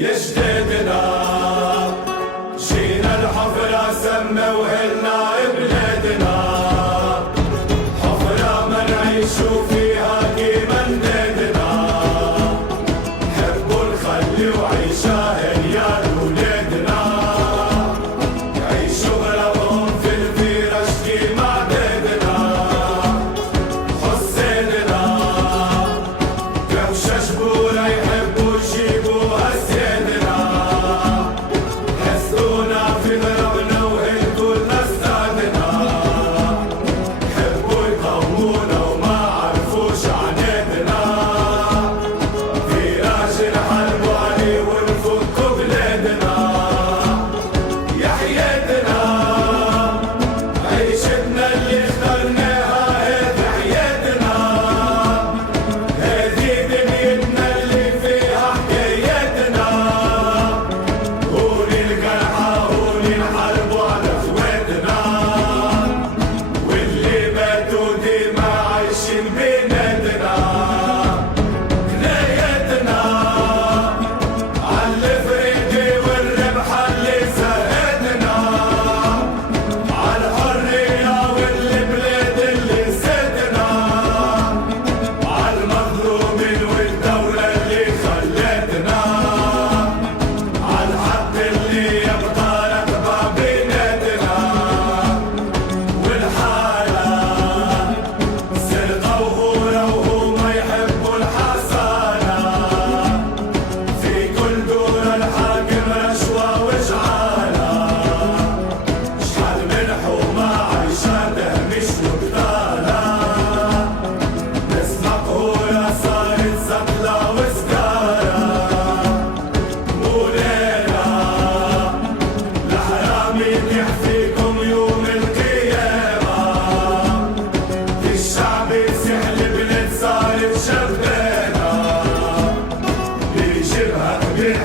يا جدادنا جينا الحفرة سموها لنا بلادنا، حفرة ما نعيشو فيها كيما ندادنا، نحبو نخليو عيشة هنية لولادنا، يعيشو بلادهم في الفراش كيما عدادنا، حسادنا كوشة جبورة يحبو يجيبوها سيادنا، حسدونا في ضربنا وهلكو لنا استعدنا، يحبو يقومونا وما عرفوش عنادنا، فراش نحاربو عليه ونفكو بلادنا، يا حياتنا عيشتنا اللي اخترناها هذه حياتنا، هذه دنيتنا اللي فيها حكاياتنا، هوني القرحة هوني نحاربو على خواتنا، واللي ماتوا ديما عايشين بيناتنا، كناياتنا عالفريقي والربحة اللي سهاتنا، عالحرية والبلاد اللي نسيتنا، عالمظلومين والدولة اللي خلاتنا، عالحق اللي يبقى رقبة بيناتنا، والحالة سرقة وغورة وهما يحبوا الحصانة، في كل دورة الحاكم رشوة وجعانة، شحال من حومة عايشة تهمش وبطالة، ناس مقهورة صارت سطلة وسكارة، مولانا الحرام يطيح فيكم يوم القيامة، الشعب يسيح البلاد صارت شغالة، اللي يجيبها كبير